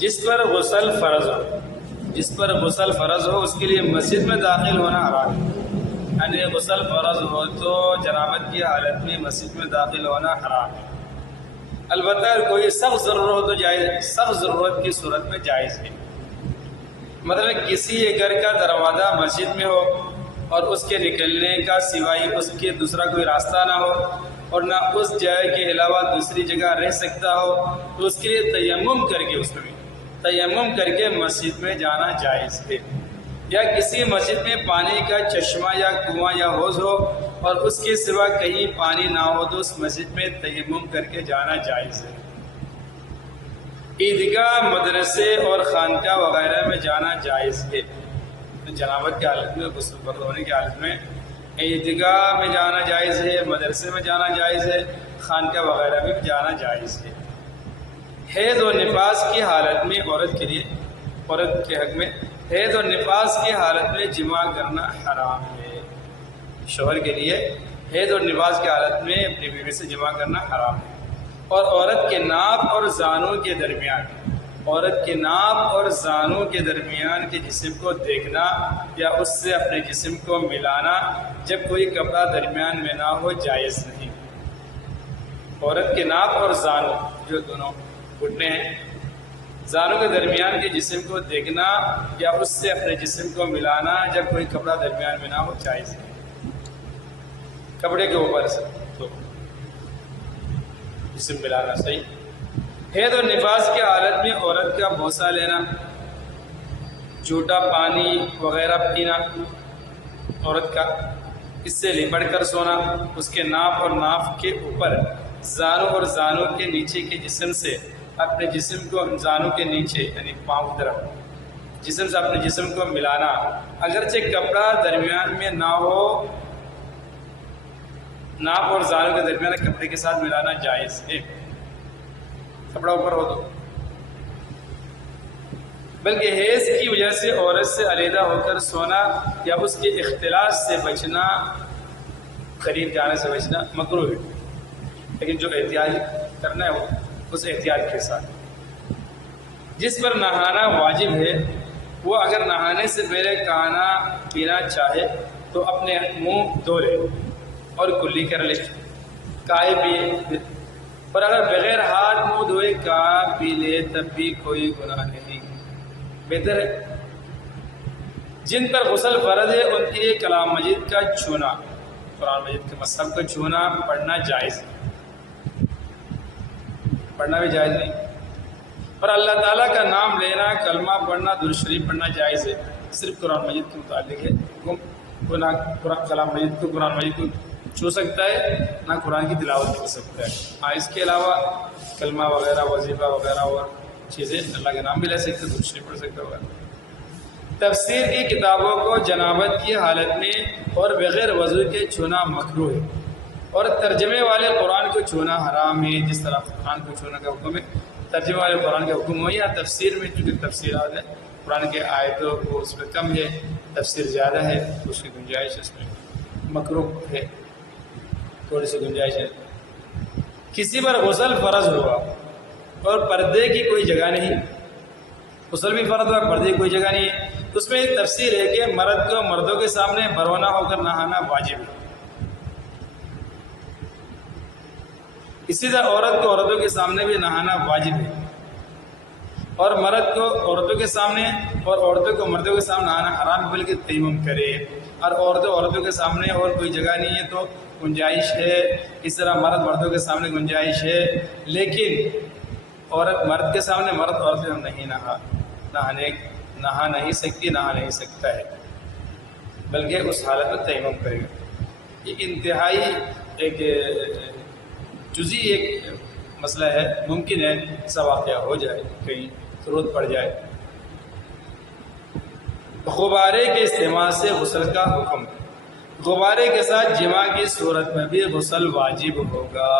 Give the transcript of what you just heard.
جس پر غسل فرض ہو، جس پر غسل فرض ہو اس کے لیے مسجد میں داخل ہونا حرام ہے، یعنی غسل فرض ہو تو جنابت کی حالت میں مسجد میں داخل ہونا حرام ہے۔ البتہ اگر کوئی سخت ضرورت ہو تو جائز، سخت ضرورت کی صورت میں جائز ہے۔ مطلب کسی گھر کا دروازہ مسجد میں ہو اور اس کے نکلنے کا سوائے اس کے دوسرا کوئی راستہ نہ ہو اور نہ اس جگہ کے علاوہ دوسری جگہ رہ سکتا ہو تو اس کے لیے تیمم کر کے، اس میں تیمم کر کے مسجد میں جانا جائز ہے۔ یا کسی مسجد میں پانی کا چشمہ یا کنواں یا حوض ہو اور اس کے سوا کہیں پانی نہ ہو تو اس مسجد میں تیمم کر کے جانا جائز ہے۔ عیدگاہ، مدرسے اور خانقاہ وغیرہ میں جانا جائز ہے۔ جنابت کی حالت میں، غسل فرض ہونے کی حالت میں عیدگاہ میں جانا جائز ہے، مدرسے میں جانا جائز ہے، خانقاہ وغیرہ میں بھی جانا جائز ہے۔ حیض و نفاس کی حالت میں عورت کے لیے، عورت کے حق میں حیض اور نفاس کی حالت میں جماع کرنا حرام ہے۔ شوہر کے لیے حیض اور نفاس کی حالت میں اپنی بیوی سے جماع کرنا حرام ہے۔ اور عورت کے ناف اور زانوں کے درمیان، عورت کے ناف اور زانوں کے درمیان کے جسم کو دیکھنا یا اس سے اپنے جسم کو ملانا جب کوئی کپڑا درمیان میں نہ ہو جائز نہیں۔ عورت کے ناف اور زانوں، جو دونوں گھٹنے ہیں، زانوں کے درمیان کے جسم کو دیکھنا یا اس سے اپنے جسم کو ملانا جب کوئی کپڑا درمیان میں نہ ہو جائز ہے۔ کپڑے کے اوپر سے تو جسم ملانا صحیح۔ حیض اور نفاس کی حالت میں عورت کا بوسہ لینا، جھوٹا پانی وغیرہ پینا عورت کا، اس سے لپٹ کر سونا، اس کے ناف اور ناف کے اوپر، زانوں اور زانوں کے نیچے کے جسم سے اپنے جسم کو، زانوں کے نیچے یعنی پاؤں کی طرف جسم سے اپنے جسم کو ملانا، اگرچہ کپڑا درمیان میں نہ ہو، ناف اور زانوں کے درمیان کپڑے کے ساتھ ملانا جائز ہے، کپڑا اوپر ہو تو۔ بلکہ حیض کی وجہ سے عورت سے علیحدہ ہو کر سونا یا اس کے اختلاط سے بچنا، قریب جانے سے بچنا مکروہ ہے، لیکن جو احتیاط کرنا ہے وہ اس احتیاط کے ساتھ۔ جس پر نہانا واجب ہے وہ اگر نہانے سے پہلے کھانا پینا چاہے تو اپنے منہ دھو لے اور کلی کر لے، کائے پیے، اور اگر بغیر ہاتھ منہ دھوئے کہا پی لے تب بھی کوئی گناہ نہیں، بہتر ہے۔ جن پر غسل فرض ہے ان کے لیے کلام مجید کا چھونا، قرآن مجید کے مصحف کا چھونا پڑھنا جائز ہے، پڑھنا بھی جائز نہیں۔ اور اللہ تعالیٰ کا نام لینا، کلمہ پڑھنا، درود شریف پڑھنا جائز ہے، صرف قرآن مجید کے متعلق ہے۔ کلام مجید کو، قرآن مجید کو چھو سکتا ہے، نہ قرآن کی تلاوت کر سکتا ہے۔ اس کے علاوہ کلمہ وغیرہ، وظیفہ وغیرہ اور چیزیں اللہ کے نام بھی لے سکتے، درود شریف پڑھ سکتا ہوگا۔ تفسیر کی کتابوں کو جنابت کی حالت میں اور بغیر وضو کے چھونا مکروہ ہے، اور ترجمے والے قرآن کو چھونا حرام ہے۔ جس طرح قرآن کو چھونے کا حکم ہے، ترجمے والے قرآن کا حکم ہو، یا تفسیر میں چونکہ تفسیرات ہے، قرآن کے آیتوں کو اس میں کم ہے، تفسیر زیادہ ہے تو اس کی گنجائش اس میں مکروہ ہے، تھوڑی سی گنجائش ہے۔ کسی پر غسل فرض ہوا اور پردے کی کوئی جگہ نہیں، غسل بھی فرض ہوا، پردے کی کوئی جگہ نہیں ہے، تو اس میں ایک تفسیر ہے کہ مرد کو مردوں کے سامنے بروانہ ہو کر نہانا واجب ہے، اسی طرح عورت کو عورتوں کے سامنے بھی نہانا واجب ہے، اور مرد کو عورتوں کے سامنے اور عورتوں کو مردوں کے سامنے نہانا حرام ہے، بلکہ تیمم کرے۔ اور عورتوں کے سامنے اور کوئی جگہ نہیں ہے تو گنجائش ہے، اس طرح مرد مردوں کے سامنے گنجائش ہے، لیکن عورت مرد کے سامنے، مرد عورت نہیں نہا نہیں سکتی، نہا نہیں سکتا ہے، بلکہ اس حالت میں تیمم کرے گا۔ یہ انتہائی ایک جزئی ایک مسئلہ ہے، ممکن ہے ایسا واقعہ ہو جائے، کہیں ضرورت پڑ جائے۔ غبارے کے استعمال سے غسل کا حکم، غبارے کے ساتھ جماع کی صورت میں بھی غسل واجب ہوگا۔